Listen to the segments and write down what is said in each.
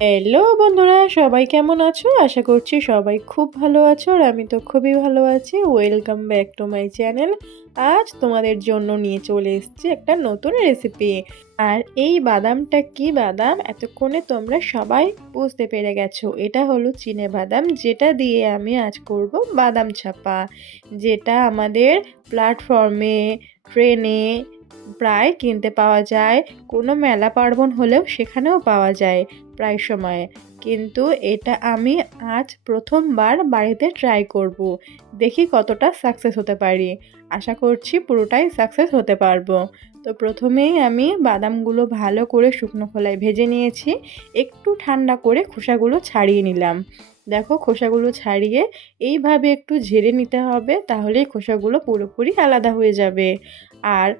Hello বন্ধুরা, সবাই কেমন আছো? আশা করছি সবাই খুব ভালো আছো আর আমি তো খুবই ভালো আছি। Welcome back to my channel. আজ তোমাদের জন্য নিয়ে চলে এসেছি একটা নতুন রেসিপি। আর এই বাদামটা কি বাদাম এতক্ষণে তোমরা সবাই বুঝতে পেরে গেছো। এটা হলো চিনে বাদাম, যেটা দিয়ে আমি আজ করব বাদাম চাপা, যেটা আমাদের প্ল্যাটফর্মে, ট্রেনে প্রায় কিনতে পাওয়া যায়। কোনো মেলা পার্বণ হলেও সেখানেও পাওয়া যায় প্রায় সময়। কিন্তু এটা আমি আজ প্রথমবার বাড়িতে ট্রাই করব। দেখি কতটা সাকসেস হতে পারি। আশা করছি পুরোটাই সাকসেস হতে পারবো। তো প্রথমেই আমি বাদামগুলো ভালো করে শুকনো খোলায় ভেজে নিয়েছি। একটু ঠান্ডা করে খোসাগুলো ছাড়িয়ে নিলাম। দেখো, খোসাগুলো ছাড়িয়ে এইভাবে একটু ঝেড়ে নিতে হবে, তাহলেই খোসাগুলো পুরোপুরি আলাদা হয়ে যাবে। আর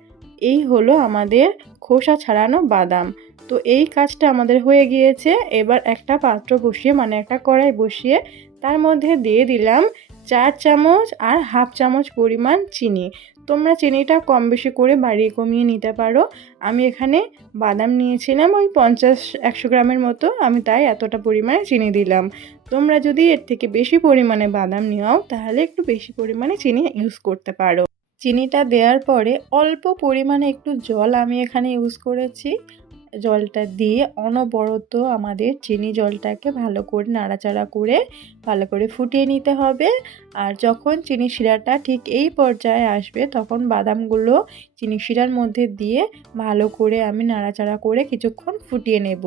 এই হলো আমাদের খোসা ছাড়ানো বাদাম। তো এই কাজটা আমাদের হয়ে গিয়েছে। এবার একটা পাত্র বসিয়ে, মানে একটা কড়াই বসিয়ে, তার মধ্যে দিয়ে দিলাম 4 চামচ আর হাফ চামচ পরিমাণ চিনি। তোমরা চিনিটা কম বেশি করে বাড়িয়ে কমিয়ে নিতে পারো। আমি এখানে বাদাম নিয়েছিলাম ওই 50-100 গ্রামের মতো, আমি তাই এতটা পরিমাণে চিনি দিলাম। তোমরা যদি এর থেকে বেশি পরিমাণে বাদাম নাও তাহলে একটু বেশি পরিমাণে চিনি ইউজ করতে পারো। চিনিটা দেওয়ার পরে অল্প পরিমাণে একটু জল আমি এখানে ইউজ করেছি। জলটা দিয়ে অনবরত আমাদের চিনি জলটাকে ভালো করে নাড়াচাড়া করে ভালো করে ফুটিয়ে নিতে হবে। আর যখন চিনি শিরাটা ঠিক এই পর্যায়ে আসবে তখন বাদামগুলো চিনি শিরার মধ্যে দিয়ে ভালো করে আমি নাড়াচাড়া করে কিছুক্ষণ ফুটিয়ে নেব।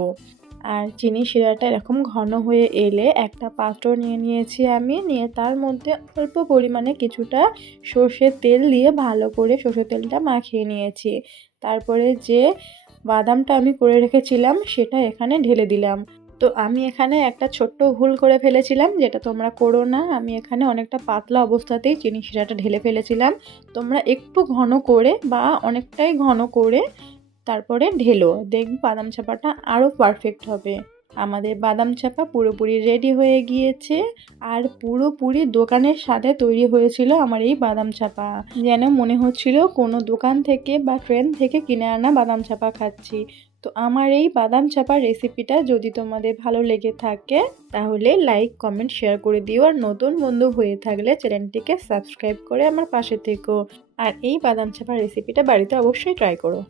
আর চিনি শিরাটা এরকম ঘন হয়ে এলে একটা পাত্র নিয়ে নিয়েছি আমি, নিয়ে তার মধ্যে অল্প পরিমাণে কিছুটা সর্ষের তেল দিয়ে ভালো করে সর্ষের তেলটা মাখিয়ে নিয়েছি। তারপরে যে বাদামটা আমি করে রেখেছিলাম সেটা এখানে ঢেলে দিলাম। তো আমি এখানে একটা ছোট্ট ভুল করে ফেলেছিলাম, যেটা তোমরা করো না। আমি এখানে অনেকটা পাতলা অবস্থাতেই চিনি শিরাটা ঢেলে ফেলেছিলাম। তোমরা একটু ঘন করে বা অনেকটাই ঘন করে তারপরে ঢেলো, দেখবে বাদাম চাপাটা আরও পারফেক্ট হবে। আমাদের বাদাম চাপা পুরোপুরি রেডি হয়ে গিয়েছে। আর পুরোপুরি দোকানের স্বাদে তৈরি হয়েছিল আমার এই বাদাম চাপা। যেন মনে হচ্ছিল কোনো দোকান থেকে বা ট্রেন থেকে কিনে আনা বাদাম চাপা খাচ্ছি। তো আমার এই বাদাম চাপার রেসিপিটা যদি তোমাদের ভালো লেগে থাকে তাহলে লাইক, কমেন্ট, শেয়ার করে দিও। আর নতুন বন্ধু হয়ে থাকলে চ্যানেলটিকে সাবস্ক্রাইব করে আমার পাশে থেকো। আর এই বাদাম চাপার রেসিপিটা বাড়িতে অবশ্যই ট্রাই করো।